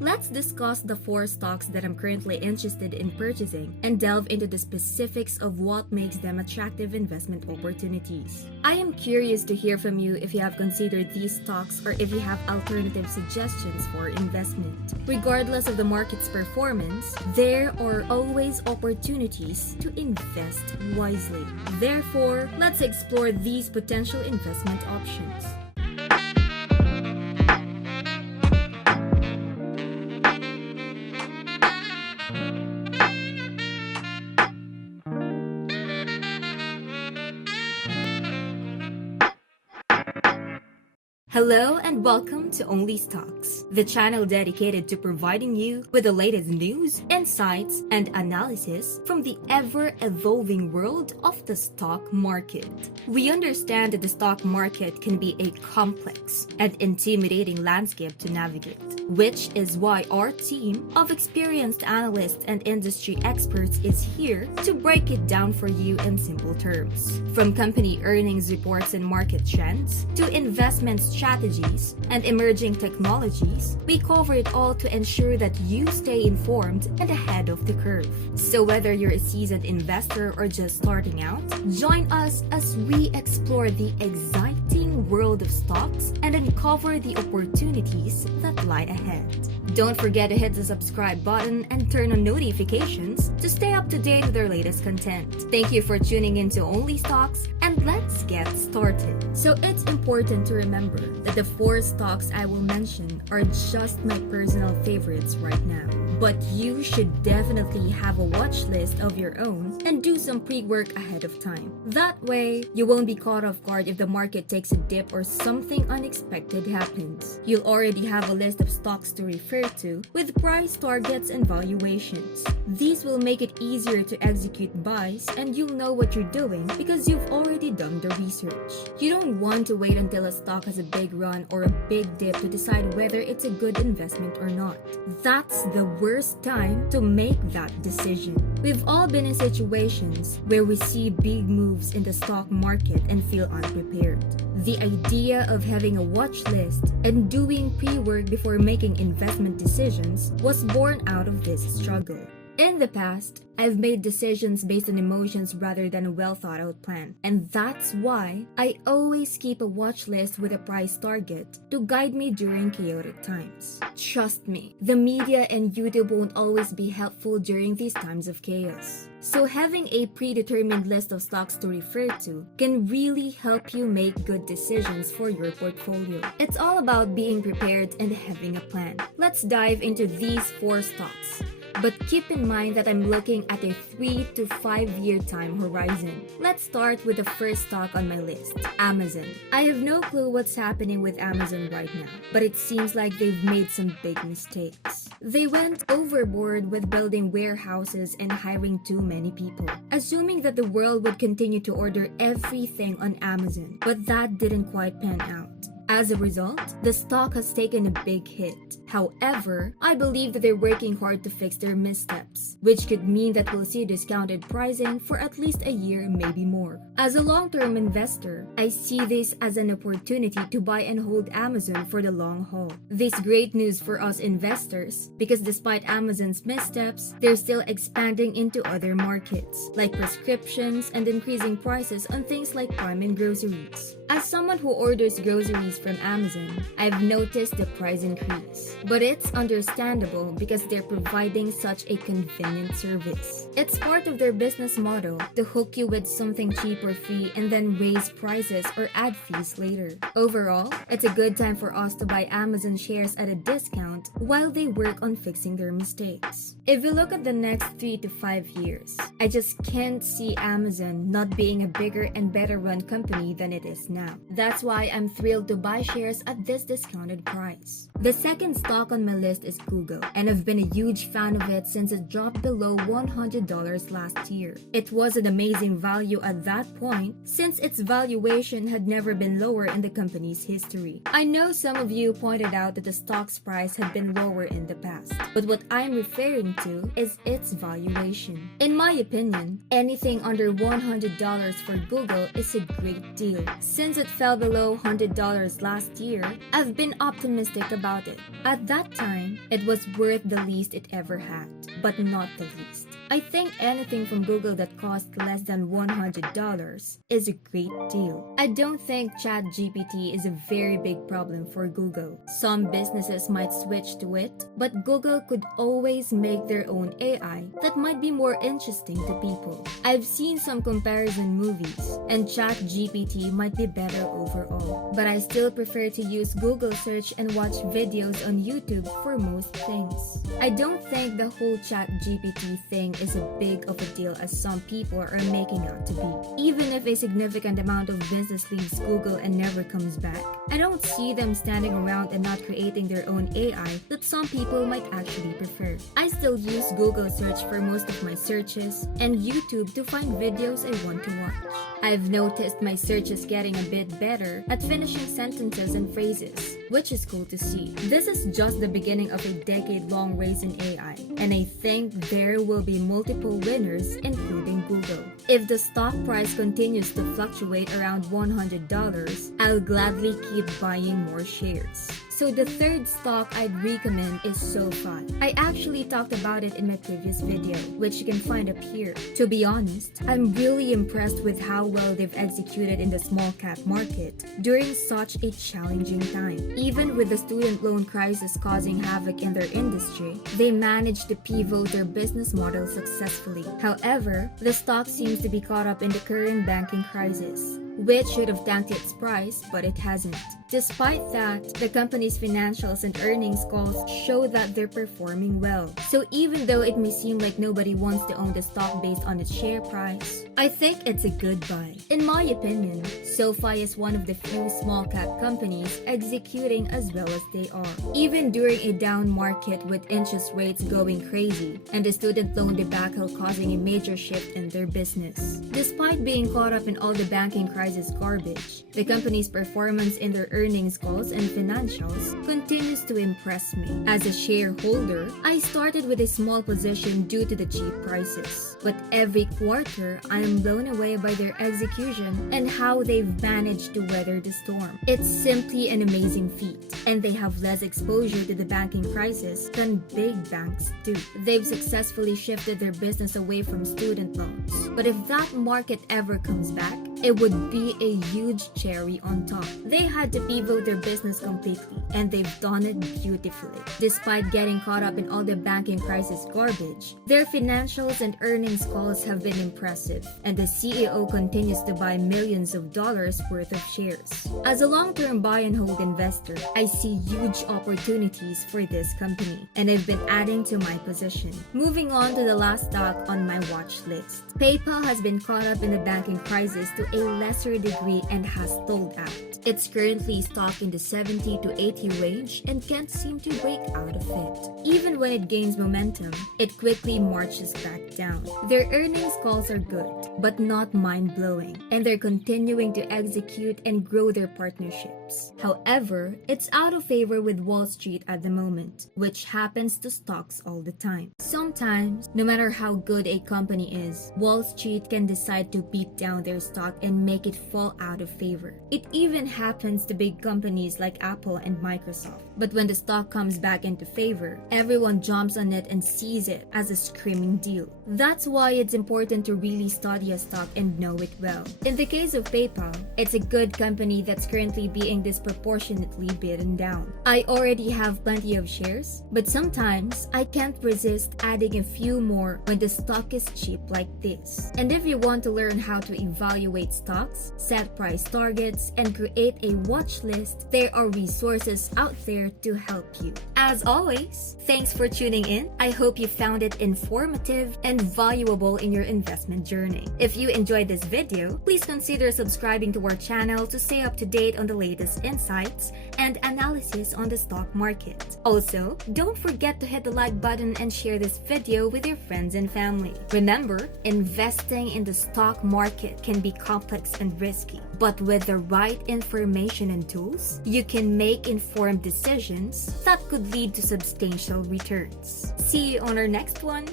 Let's discuss the 4 stocks that I'm currently interested in purchasing and delve into the specifics of what makes them attractive investment opportunities. I am curious to hear from you if you have considered these stocks or if you have alternative suggestions for investment. Regardless of the market's performance, there are always opportunities to invest wisely. Therefore, let's explore these potential investment options. Hello and welcome to Only Stocks, the channel dedicated to providing you with the latest news, insights, and analysis from the ever-evolving world of the stock market. We understand that the stock market can be a complex and intimidating landscape to navigate, which is why our team of experienced analysts and industry experts is here to break it down for you in simple terms. From company earnings reports and market trends to investment strategies and emerging technologies, we cover it all to ensure that you stay informed and ahead of the curve. So whether you're a seasoned investor or just starting out, join us as we explore the exciting world of stocks and uncover the opportunities that lie ahead. Don't forget to hit the subscribe button and turn on notifications to stay up to date with our latest content. Thank you for tuning in to Only Stocks, and let's get started. So it's important to remember that the 4 stocks I will mention are just my personal favorites right now. But you should definitely have a watch list of your own and do some pre-work ahead of time. That way, you won't be caught off guard if the market takes a dip or something unexpected happens. You'll already have a list of stocks to refer to with price targets and valuations. These will make it easier to execute buys, and you'll know what you're doing because you've already done the research. You don't want to wait until a stock has a big run or a big dip to decide whether it's a good investment or not. That's the worst time to make that decision. We've all been in situations where we see big moves in the stock market and feel unprepared. The idea of having a watch list and doing pre-work before making investment decisions was born out of this struggle. In the past, I've made decisions based on emotions rather than a well-thought-out plan. And that's why I always keep a watch list with a price target to guide me during chaotic times. Trust me, the media and YouTube won't always be helpful during these times of chaos. So having a predetermined list of stocks to refer to can really help you make good decisions for your portfolio. It's all about being prepared and having a plan. Let's dive into these 4 stocks. But keep in mind that I'm looking at a 3 to 5 year time horizon. Let's start with the first stock on my list, Amazon. I have no clue what's happening with Amazon right now, but it seems like they've made some big mistakes. They went overboard with building warehouses and hiring too many people, assuming that the world would continue to order everything on Amazon, but that didn't quite pan out. As a result, the stock has taken a big hit. However, I believe that they're working hard to fix their missteps, which could mean that we'll see discounted pricing for at least a year, maybe more. As a long-term investor, I see this as an opportunity to buy and hold Amazon for the long haul. This is great news for us investors because despite Amazon's missteps, they're still expanding into other markets, like prescriptions and increasing prices on things like prime and groceries. As someone who orders groceries from Amazon, I've noticed the price increase. But it's understandable because they're providing such a convenient service. It's part of their business model to hook you with something cheap or free and then raise prices or add fees later. Overall, it's a good time for us to buy Amazon shares at a discount while they work on fixing their mistakes. If you look at the next 3 to 5 years, I just can't see Amazon not being a bigger and better run company than it is now. That's why I'm thrilled to buy shares at this discounted price. The second stock on my list is Google, and I've been a huge fan of it since it dropped below $100 last year. It was an amazing value at that point since its valuation had never been lower in the company's history. I know some of you pointed out that the stock's price had been lower in the past, but what I'm referring to is its valuation. In my opinion, anything under $100 for Google is a great deal. Since it fell below $100 last year, I've been optimistic about it. At that time, it was worth the least it ever had, but not the least. I think anything from Google that costs less than $100 is a great deal. I don't think ChatGPT is a very big problem for Google. Some businesses might switch to it, but Google could always make their own AI that might be more interesting to people. I've seen some comparison movies, and ChatGPT might be better overall. But I still prefer to use Google search and watch videos on YouTube for most things. I don't think the whole ChatGPT thing is as big of a deal as some people are making out to be. Even if a significant amount of business leaves Google and never comes back, I don't see them standing around and not creating their own AI that some people might actually prefer. I still use Google search for most of my searches and YouTube to find videos I want to watch. I've noticed my searches getting a bit better at finishing sentences and phrases, which is cool to see. This is just the beginning of a decade-long race in AI, and I think there will be multiple winners, including Google. If the stock price continues to fluctuate around $100, I'll gladly keep buying more shares. So the third stock I'd recommend is SoFi. I actually talked about it in my previous video, which you can find up here. To be honest, I'm really impressed with how well they've executed in the small cap market during such a challenging time. Even with the student loan crisis causing havoc in their industry, they managed to pivot their business model successfully. However, the stock seems to be caught up in the current banking crisis, which should have tanked its price, but it hasn't. Despite that, the company's financials and earnings calls show that they're performing well. So even though it may seem like nobody wants to own the stock based on its share price, I think it's a good buy. In my opinion, SoFi is one of the few small cap companies executing as well as they are. Even during a down market with interest rates going crazy and the student loan debacle causing a major shift in their business. Despite being caught up in all the banking crisis garbage, the company's performance in their earnings calls and financials continues to impress me. As a shareholder, I started with a small position due to the cheap prices, but every quarter I am blown away by their execution and how they've managed to weather the storm. It's simply an amazing feat, and they have less exposure to the banking crisis than big banks do. They've successfully shifted their business away from student loans, but if that market ever comes back, it would be a huge cherry on top. They had to pivot their business completely, and they've done it beautifully. Despite getting caught up in all the banking crisis garbage, their financials and earnings calls have been impressive, and the CEO continues to buy millions of dollars worth of shares. As a long-term buy and hold investor, I see huge opportunities for this company, and I've been adding to my position. Moving on to the last stock on my watch list. PayPal has been caught up in the banking crisis to a lesser degree and has stalled out. It's currently stock in the 70 to 80 range and can't seem to break out of it. Even when it gains momentum, it quickly marches back down. Their earnings calls are good, but not mind-blowing, and they're continuing to execute and grow their partnerships. However, it's out of favor with Wall Street at the moment, which happens to stocks all the time. Sometimes, no matter how good a company is, Wall Street can decide to beat down their stock and make it fall out of favor. It even happens to big companies like Apple and Microsoft. But when the stock comes back into favor, everyone jumps on it and sees it as a screaming deal. That's why it's important to really study a stock and know it well. In the case of PayPal, it's a good company that's currently being disproportionately beaten down. I already have plenty of shares, but sometimes I can't resist adding a few more when the stock is cheap like this. And if you want to learn how to evaluate stocks, set price targets, and create a watch list, there are resources out there to help you. As always, thanks for tuning in. I hope you found it informative and valuable in your investment journey. If you enjoyed this video, please consider subscribing to our channel to stay up to date on the latest insights and analysis on the stock market. Also, don't forget to hit the like button and share this video with your friends and family. Remember, investing in the stock market can be complex and risky, but with the right information and tools, you can make informed decisions that could lead to substantial returns. See you on our next one.